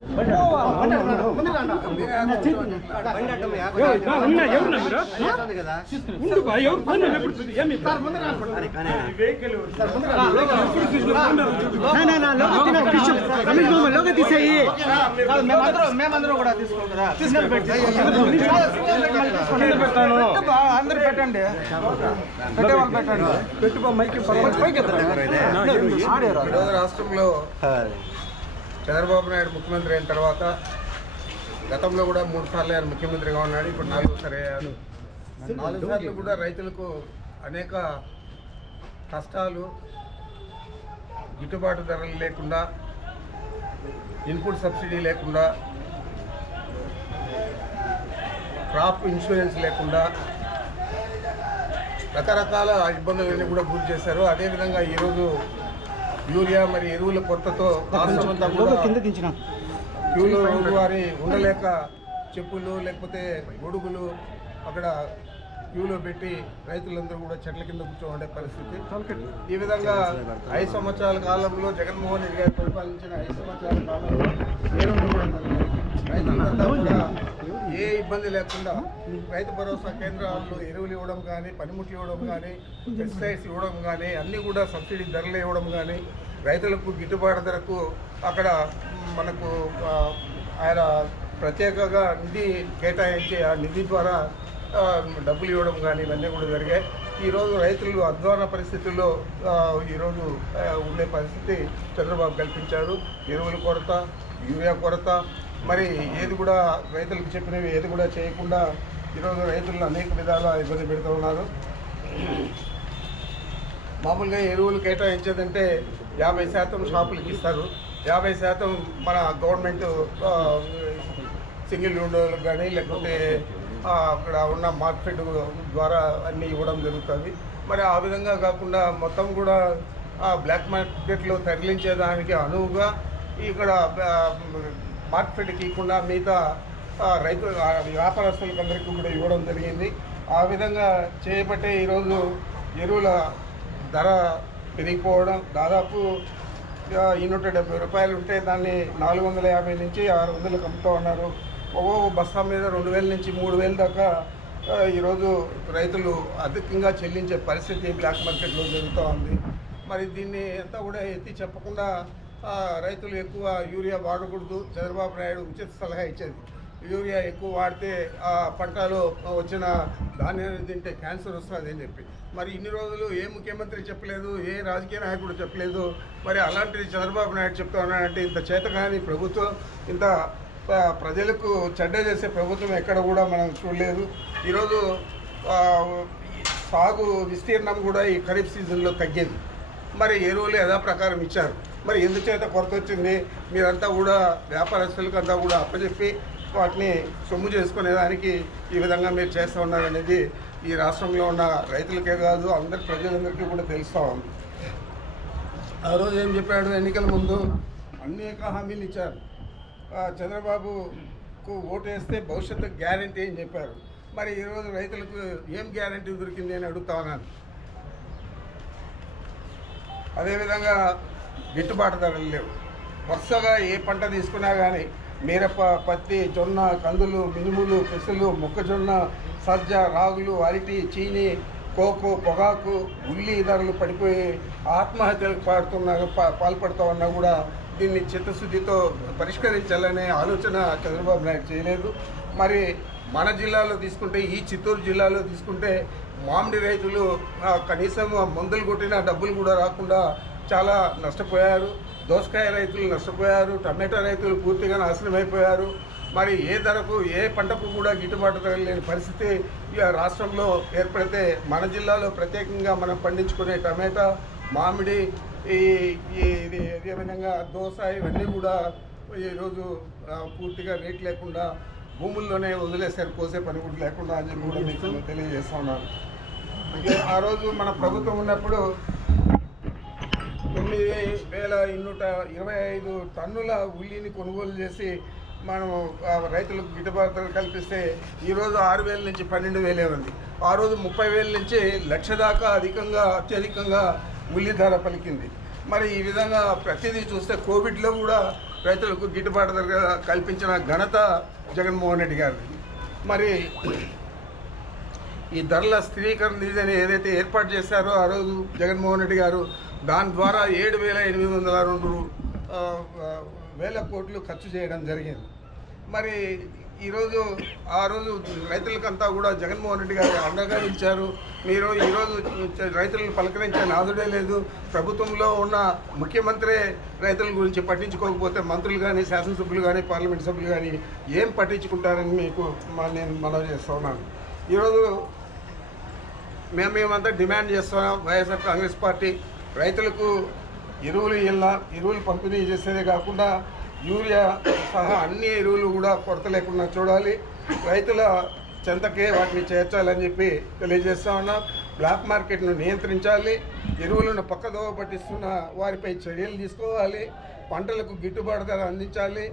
మేమందరం కూడా తీసుకోవాలి కదా, అందరూ పెట్టండి, పెట్టేవాళ్ళు పెట్టండి, పెట్టుకో మైకి రాష్ట్రంలో చంద్రబాబు నాయుడు ముఖ్యమంత్రి అయిన తర్వాత గతంలో కూడా 3 సార్లు ఆయన ముఖ్యమంత్రిగా ఉన్నాడు. ఇప్పుడు 4వ సారి అయ్యారు. 4 సార్లు కూడా రైతులకు అనేక కష్టాలు, గిట్టుబాటు ధరలు లేకుండా, ఇన్పుట్ సబ్సిడీ లేకుండా, క్రాప్ ఇన్సూరెన్స్ లేకుండా రకరకాల ఇబ్బందులన్నీ కూడా గురి చేశారు. అదేవిధంగా ఈరోజు యూరియా మరి ఎరువుల కొరతతో రాష్ట్రమంతా కూడా క్యూలో వారి ఉండలేక చెప్పులు లేకపోతే గొడుగులు అక్కడ క్యూలో పెట్టి రైతులందరూ కూడా చెట్ల కింద కూర్చోండే పరిస్థితి. ఈ విధంగా 5 సంవత్సరాల కాలంలో జగన్మోహన్ రెడ్డి గారు పరిపాలించిన 5 సంవత్సరాల కాలంలో రైతులంతా కూడా ఏ ఇబ్బంది లేకుండా రైతు భరోసా కేంద్రాల్లో ఎరువులు ఇవ్వడం కానీ, పనిముట్లు ఇవ్వడం కానీ, పెస్టిసైడ్స్ ఇవ్వడం కానీ, అన్నీ కూడా సబ్సిడీ ధరలు ఇవ్వడం కానీ, రైతులకు గిట్టుబాటు ధరకు అక్కడ మనకు ఆయన ప్రత్యేకంగా నిధి కేటాయించి ఆ నిధి ద్వారా డబ్బులు ఇవ్వడం కానీ ఇవన్నీ కూడా జరిగాయి. ఈరోజు రైతులు అధ్వాన పరిస్థితుల్లో ఈరోజు ఉండే పరిస్థితి చంద్రబాబు కల్పించారు. ఎరువుల కొరత, యూరియా కొరత, మరి ఏది కూడా రైతులకు చెప్పినవి ఏది కూడా చేయకుండా ఈరోజు రైతులను అనేక విధాల ఇబ్బంది పెడుతూ ఉన్నారు. మామూలుగా ఎరువులు కేటాయించేదంటే 50% షాపులకి ఇస్తారు, 50% మన గవర్నమెంట్ సింగిల్ విండోలకు కానీ లేకపోతే అక్కడ ఉన్న మార్కెట్ ద్వారా అన్నీ ఇవ్వడం జరుగుతుంది. మరి ఆ విధంగా కాకుండా మొత్తం కూడా బ్లాక్ మార్కెట్లో తరలించేదానికి అనువుగా ఇక్కడ మార్కెట్కి ఇవ్వకుండా మిగతా రైతు వ్యాపారస్తులకు అందరికీ కూడా ఇవ్వడం జరిగింది. ఆ విధంగా చేయబట్టే ఈరోజు ఎరువుల ధర పెరిగిపోవడం, దాదాపు 270 రూపాయలు ఉంటే దాన్ని 450 నుంచి 600లకు అమ్ముతూ ఉన్నారు. ఒక్కొక్క బస్తా మీద 2000 నుంచి 3000 దాకా ఈరోజు రైతులు అధికంగా చెల్లించే పరిస్థితి బ్లాక్ మార్కెట్లో జరుగుతూ ఉంది. మరి దీన్ని అంతా కూడా ఎత్తి చెప్పకుండా రైతులు ఎక్కువ యూరియా వాడకూడదు, చంద్రబాబు నాయుడు ఉచిత సలహా ఇచ్చేది. యూరియా ఎక్కువ వాడితే ఆ పంటలో వచ్చిన ధాన్యాన్ని తింటే క్యాన్సర్ వస్తుంది అని చెప్పి మరి ఇన్ని రోజులు ఏ ముఖ్యమంత్రి చెప్పలేదు, ఏ రాజకీయ నాయకుడు చెప్పలేదు. మరి అలాంటిది చంద్రబాబు నాయుడు చెప్తా ఉన్నాడంటే ఇంత చేతకాని ప్రభుత్వం, ఇంత ప్రజలకు చెడ్డ చేసే ప్రభుత్వం ఎక్కడ కూడా మనం చూడలేదు. ఈరోజు సాగు విస్తీర్ణం కూడా ఈ ఖరీఫ్ సీజన్లో తగ్గింది. మరి ఎరువులు యథాప్రకారం ఇచ్చారు. మరి ఎందుచేత కొరత వచ్చింది? మీరంతా కూడా వ్యాపారస్తులకు అంతా కూడా అప్పచెప్పి వాటిని సొమ్ము చేసుకునేదానికి ఈ విధంగా మీరు చేస్తూ ఉన్నారనేది ఈ రాష్ట్రంలో ఉన్న రైతులకే కాదు అందరి ప్రజలందరికీ కూడా తెలుస్తూ ఉంది. ఆ రోజు ఏం చెప్పాడు? ఎన్నికల ముందు అనేక హామీలు ఇచ్చారు. చంద్రబాబుకు ఓటు వేస్తే భవిష్యత్తు గ్యారంటీ అని చెప్పారు. మరి ఈరోజు రైతులకు ఏం గ్యారంటీ దొరికింది అని అడుగుతా ఉన్నాను. అదేవిధంగా గిట్టుబాటు ధరలు లేవు. వరుసగా ఏ పంట తీసుకున్నా కానీ మిరప, పత్తి, జొన్న, కందులు, మినుములు, పెసలు, మొక్కజొన్న, సజ్జ, రాగులు, అరటి, చీని, కోకో, పొగాకు, ఉల్లి ధరలు పడిపోయి ఆత్మహత్యలకు పాల్పడుతూ ఉన్నా కూడా దీన్ని చిత్తశుద్ధితో పరిష్కరించాలనే ఆలోచన చంద్రబాబు నాయుడు చేయలేదు. మరి మన జిల్లాలో తీసుకుంటే, ఈ చిత్తూరు జిల్లాలో తీసుకుంటే మామిడి రైతులు కనీసం మందులు కొట్టిన డబ్బులు కూడా రాకుండా చాలా నష్టపోయారు. దోసకాయ రైతులు నష్టపోయారు. టమాటా రైతులు పూర్తిగా నాశనం అయిపోయారు. మరి ఏ ధరకు ఏ పంటకు కూడా గిట్టుబాటు ధర లేని పరిస్థితి రాష్ట్రంలో ఏర్పడితే మన జిల్లాలో ప్రత్యేకంగా మనం పండించుకునే టమాటా, మామిడి, ఇదే విధంగా దోస ఇవన్నీ కూడా ఈరోజు పూర్తిగా రేట్ లేకుండా భూముల్లోనే వదిలేసారు, కోసే పని కూడా లేకుండా అని చెప్పి కూడా మీకు తెలియజేస్తా ఉన్నాను. ఆ రోజు మన ప్రభుత్వం ఉన్నప్పుడు 9,225 టన్నుల ఉల్లిని కొనుగోలు చేసి మనం రైతులకు గిట్టుబాటు కల్పిస్తే ఈరోజు 6,000 నుంచి 12,000 ఉంది. ఆ రోజు 30,000 నుంచి 1,00,000 దాకా అత్యధికంగా ఉల్లి ధర పలికింది. మరి ఈ విధంగా ప్రతిదీ చూస్తే కోవిడ్లో కూడా రైతులకు గిట్టుబాటు ధర కల్పించిన ఘనత జగన్మోహన్ రెడ్డి గారిది. మరి ఈ ధరల స్థిరీకరణ నిధిని ఏదైతే ఏర్పాటు చేశారో ఆ రోజు జగన్మోహన్ రెడ్డి గారు, దాని ద్వారా 7,802 కోట్లు ఖర్చు చేయడం జరిగింది. మరి ఈరోజు ఆ రోజు రైతులకంతా కూడా జగన్మోహన్ రెడ్డి గారు అండగా ఇచ్చారు. మీరు ఈరోజు రైతులను పలకరించే నాదుడే లేదు. ప్రభుత్వంలో ఉన్న ముఖ్యమంత్రి రైతుల గురించి పట్టించుకోకపోతే మంత్రులు కానీ, శాసనసభ్యులు కానీ, పార్లమెంట్ సభ్యులు కానీ ఏం పట్టించుకుంటారని మీకు నేను మనవి చేస్తూ ఉన్నాను. ఈరోజు మేమంతా డిమాండ్ చేస్తున్నాం. వైఎస్ఆర్ కాంగ్రెస్ పార్టీ రైతులకు ఎరువులు పంపిణీ చేసేదే కాకుండా యూరియా సహా అన్ని ఎరువులు కూడా కొరత లేకుండా చూడాలి. రైతుల చెంతకే వాటిని చేర్చాలని చెప్పి తెలియజేస్తా ఉన్నాం. బ్లాక్ మార్కెట్ను నియంత్రించాలి. ఎరువులను పక్కదోవ పట్టిస్తున్న వారిపై చర్యలు తీసుకోవాలి. పంటలకు గిట్టుబాటు ధర అందించాలి.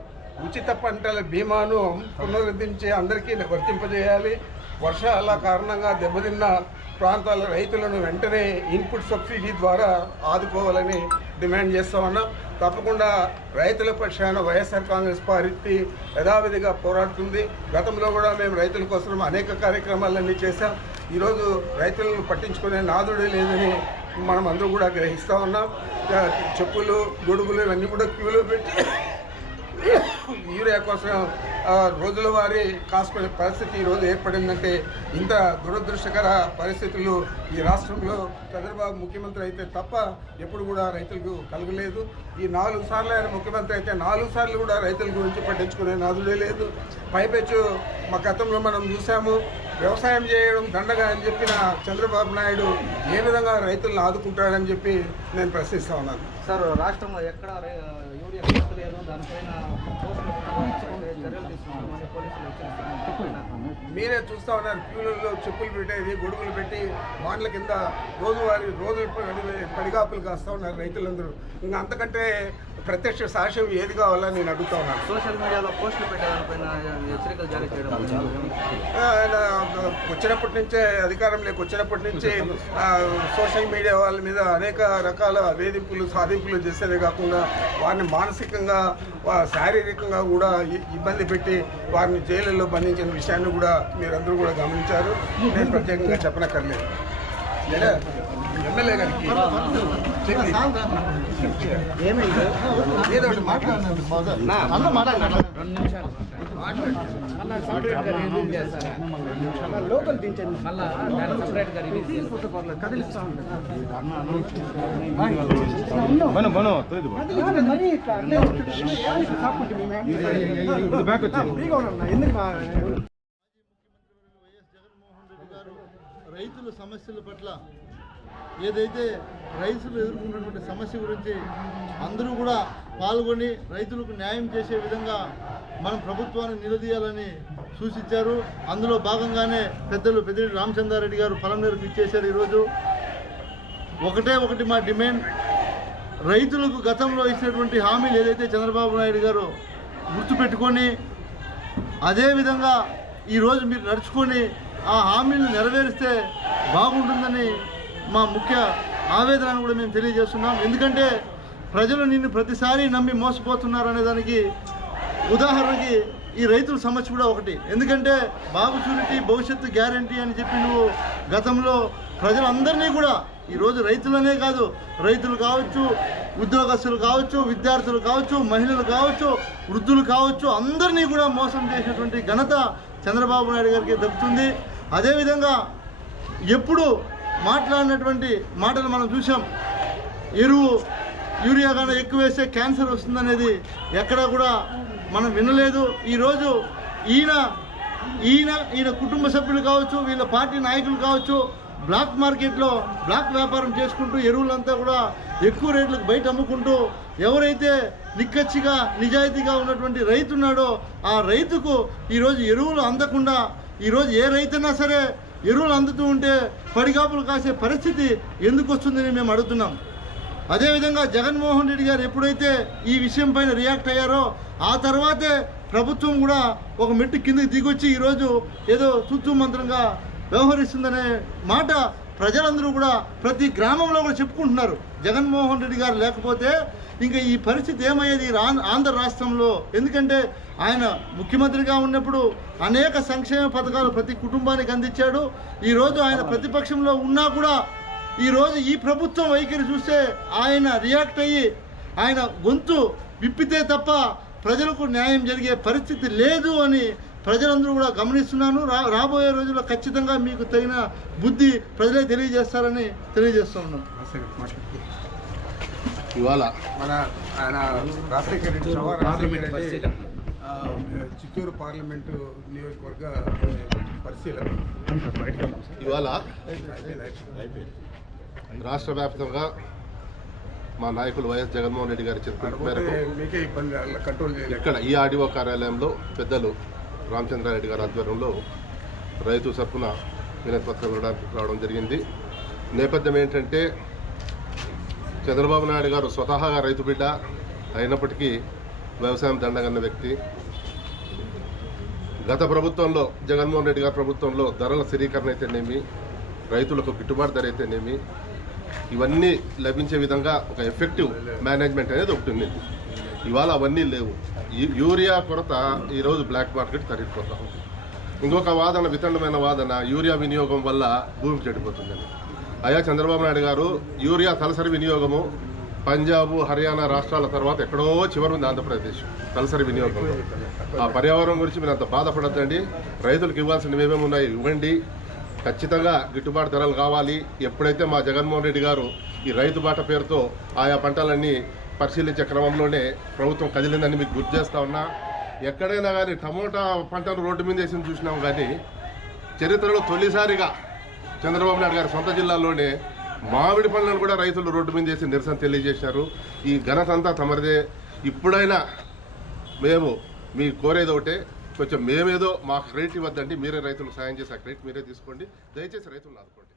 ఉచిత పంటల బీమాను పునరుద్ధరించి అందరికీ వర్తింపజేయాలి. వర్షాల కారణంగా దెబ్బతిన్న ప్రాంతాల రైతులను వెంటనే ఇన్పుట్ సబ్సిడీ ద్వారా ఆదుకోవాలని డిమాండ్ చేస్తూ ఉన్నాం. తప్పకుండా రైతుల పక్షాన వైఎస్ఆర్ కాంగ్రెస్ పార్టీ యథావిధిగా పోరాడుతుంది. గతంలో కూడా మేము రైతుల కోసం అనేక కార్యక్రమాలన్నీ చేశాం. ఈరోజు రైతులను పట్టించుకునే నాదుడే లేదని మనం అందరూ కూడా గ్రహిస్తూ ఉన్నాం. చెప్పులు, గొడుగులు ఇవన్నీ కూడా క్యూలో పెట్టి యూరియా కోసం రోజుల వారీ కాసుకునే పరిస్థితి ఈరోజు ఏర్పడిందంటే ఇంత దురదృష్టకర పరిస్థితులు ఈ రాష్ట్రంలో చంద్రబాబు ముఖ్యమంత్రి అయితే తప్ప ఎప్పుడు కూడా రైతులకు కలగలేదు. ఈ 4 సార్లు ఆయన ముఖ్యమంత్రి అయితే 4 సార్లు కూడా రైతుల గురించి పట్టించుకునే నాదుడే లేదు. పైపెచ్చు మా గతంలో మనం చూసాము, వ్యవసాయం చేయడం దండగా అని చెప్పిన చంద్రబాబు నాయుడు ఏ విధంగా రైతులను ఆదుకుంటాడని చెప్పి నేను ప్రశ్నిస్తా ఉన్నాను. సార్, రాష్ట్రంలో ఎక్కడ యూరియా లేదు, దానిపైన చర్యలు తీసుకున్నామని పోలీసులు మీరే చూస్తూ ఉన్నారు. క్యూలలో చెప్పులు పెట్టేది, గొడుగులు పెట్టి మాటల కింద రోజులు పడిగాపులు కాస్తూ ఉన్నారు రైతులందరూ. ఇంకా అంతకంటే ప్రత్యక్ష సాక్ష్యం ఏది కావాలని నేను అడుగుతా ఉన్నాను. సోషల్ మీడియాలో పోస్టులు పెట్టేదానిపైన హెచ్చరికలు జారీ చేయడం ఆయన వచ్చినప్పటి నుంచే అధికారంలోకి వచ్చినప్పటి నుంచి సోషల్ మీడియా వాళ్ళ మీద అనేక రకాల వేధింపులు, సాధింపులు చేసేదే కాకుండా వారిని మానసికంగా, శారీరకంగా కూడా ఇబ్బంది పెట్టి వారిని జైలులో బంధించిన విషయాన్ని కూడా మీరందరూ కూడా గమనించారు. నేను ప్రత్యేకంగా చెప్పనక్కర్లేదు. ఎమ్మెల్యే గారికి ఏదో లోకల్ దించండి. రైతుల సమస్యల పట్ల ఏదైతే రైతులు ఎదుర్కొన్నటువంటి సమస్య గురించి అందరూ కూడా పాల్గొని రైతులకు న్యాయం చేసే విధంగా మనం ప్రభుత్వాన్ని నిలదీయాలని సూచించారు. అందులో భాగంగానే పెద్దలు రామచంద్రారెడ్డి గారు పలమనేరుకు ఇచ్చేశారు. ఈరోజు ఒకటి మా డిమాండ్, రైతులకు గతంలో ఇచ్చినటువంటి హామీలు ఏదైతే చంద్రబాబు నాయుడు గారు గుర్తుపెట్టుకొని అదేవిధంగా ఈరోజు మీరు నడుచుకొని ఆ హామీలను నెరవేరిస్తే బాగుంటుందని మా ముఖ్య ఆవేదనను కూడా మేము తెలియజేస్తున్నాం. ఎందుకంటే ప్రజలు నిన్ను ప్రతిసారి నమ్మి మోసపోతున్నారు అనే దానికి ఉదాహరణకి ఈ రైతుల సమస్య కూడా ఒకటి. ఎందుకంటే బాబు షూరిటీ భవిష్యత్తు గ్యారంటీ అని చెప్పి నువ్వు గతంలో ప్రజలందరినీ కూడా, ఈరోజు రైతులనే కాదు, రైతులు కావచ్చు, ఉద్యోగస్తులు కావచ్చు, విద్యార్థులు కావచ్చు, మహిళలు కావచ్చు, వృద్ధులు కావచ్చు, అందరినీ కూడా మోసం చేసినటువంటి ఘనత చంద్రబాబు నాయుడు గారికి దక్కుతుంది. అదేవిధంగా ఎప్పుడు మాట్లాడినటువంటి మాటలు మనం చూసాం. యూరియా కన్నా ఎక్కువ వేస్తే క్యాన్సర్ వస్తుందనేది ఎక్కడా కూడా మనం వినలేదు. ఈరోజు ఈయన కుటుంబ సభ్యులు కావచ్చు, వీళ్ళ పార్టీ నాయకులు కావచ్చు, బ్లాక్ మార్కెట్లో బ్లాక్ వ్యాపారం చేసుకుంటూ ఎరువులంతా కూడా ఎక్కువ రేట్లకు బయట అమ్ముకుంటూ ఎవరైతే నిక్కచ్చిగా నిజాయితీగా ఉన్నటువంటి రైతు ఉన్నాడో ఆ రైతుకు ఈరోజు ఎరువులు అందకుండా, ఈరోజు ఏ రైతైనా సరే ఎరువులు అందుతూ ఉంటే పడిగాపులు కాసే పరిస్థితి ఎందుకు వస్తుందని మేము అడుగుతున్నాం. అదేవిధంగా జగన్మోహన్ రెడ్డి గారు ఎప్పుడైతే ఈ విషయం పైన రియాక్ట్ అయ్యారో ఆ తర్వాతే ప్రభుత్వం కూడా ఒక మెట్టు కిందకి దిగొచ్చి ఈరోజు ఏదో తూతూ మంత్రంగా వ్యవహరిస్తుందనే మాట ప్రజలందరూ కూడా ప్రతి గ్రామంలో కూడా చెప్పుకుంటున్నారు, జగన్మోహన్ రెడ్డి గారు లేకపోతే ఇంకా ఈ పరిస్థితి ఏమయ్యేది ఆంధ్ర రాష్ట్రంలో. ఎందుకంటే ఆయన ముఖ్యమంత్రిగా ఉన్నప్పుడు అనేక సంక్షేమ పథకాలు ప్రతి కుటుంబానికి అందించాడు. ఈరోజు ఆయన ప్రతిపక్షంలో ఉన్నా కూడా ఈరోజు ఈ ప్రభుత్వం వైఖరి చూస్తే ఆయన రియాక్ట్ అయ్యి ఆయన గొంతు విప్పితే తప్ప ప్రజలకు న్యాయం జరిగే పరిస్థితి లేదు అని ప్రజలందరూ కూడా గమనిస్తున్నాను. రాబోయే రోజుల్లో ఖచ్చితంగా మీకు తగిన బుద్ధి ప్రజలే తెలియజేస్తారని తెలియజేస్తున్నాం. ఇవాళ మన ఆయన రాజశేఖర రెడ్డి చిత్తూరు పార్లమెంటు నియోజకవర్గ పరిశీలన ఇవాళ రాష్ట్ర వ్యాప్తంగా మా నాయకులు వైఎస్ జగన్మోహన్ రెడ్డి గారి చెప్పిన మేరకు మీకే ఇబ్బంది కంట్రోల్ చేయాలి. ఇక్కడ ఈ ఆర్డీఓ కార్యాలయంలో పెద్దలు రామచంద్రారెడ్డి గారి ఆధ్వర్యంలో రైతు తరఫున వినతి పత్రం రావడం జరిగింది. నేపథ్యం ఏంటంటే చంద్రబాబు నాయుడు గారు స్వతహాగా రైతు బిడ్డ అయినప్పటికీ వ్యవసాయం దండగన్న వ్యక్తి. గత ప్రభుత్వంలో జగన్మోహన్ రెడ్డి గారి ప్రభుత్వంలో ధరల స్థిరీకరణ అయితేనేమి, రైతులకు గిట్టుబాటు ధర అయితేనేమి, ఇవన్నీ లభించే విధంగా ఒక ఎఫెక్టివ్ మేనేజ్మెంట్ అనేది ఒకటి ఉంది. ఇవాళ అవన్నీ లేవు. యూరియా కొరత ఈరోజు బ్లాక్ మార్కెట్ తరిగిపోతా ఉంది. ఇంకొక వాదన, వితండమైన వాదన, యూరియా వినియోగం వల్ల భూమి చెడిపోతుందని. అయ్యా చంద్రబాబు నాయుడు గారు, యూరియా తలసరి వినియోగము పంజాబ్, హర్యానా రాష్ట్రాల తర్వాత ఎక్కడో చివరి ఉంది ఆంధ్రప్రదేశ్ తలసరి వినియోగంలో. ఆ పర్యావరణం గురించి మీరు అంత బాధపడద్దండి. రైతులకు ఇవ్వాల్సినవి ఏమేమి ఉన్నాయి ఇవ్వండి. ఖచ్చితంగా గిట్టుబాటు ధరలు కావాలి. ఎప్పుడైతే మా జగన్మోహన్ రెడ్డి గారు ఈ రైతు బాట పేరుతో ఆయా పంటలన్నీ పరిశీలించే క్రమంలోనే ప్రభుత్వం కదిలిందని మీకు గుర్తు చేస్తా ఉన్నా. ఎక్కడైనా కానీ టమోటా పంటను రోడ్డు మీద వేసి చూసినాం, కానీ చరిత్రలో తొలిసారిగా చంద్రబాబు నాయుడు గారి సొంత జిల్లాలోనే మామిడి పండ్లను కూడా రైతులు రోడ్డు మీద వేసి నిరసన తెలియజేశారు. ఈ ఘనత అంతా తమరిదే. ఇప్పుడైనా మేము మీ కోరేది ఒకటే, కొంచెం మేమేదో మాకు క్రెడిట్ ఇవ్వద్దండి, మీరే రైతులకు సాయం చేసి ఆ క్రెడిట్ మీరే తీసుకోండి. దయచేసి రైతులను ఆదుకోండి.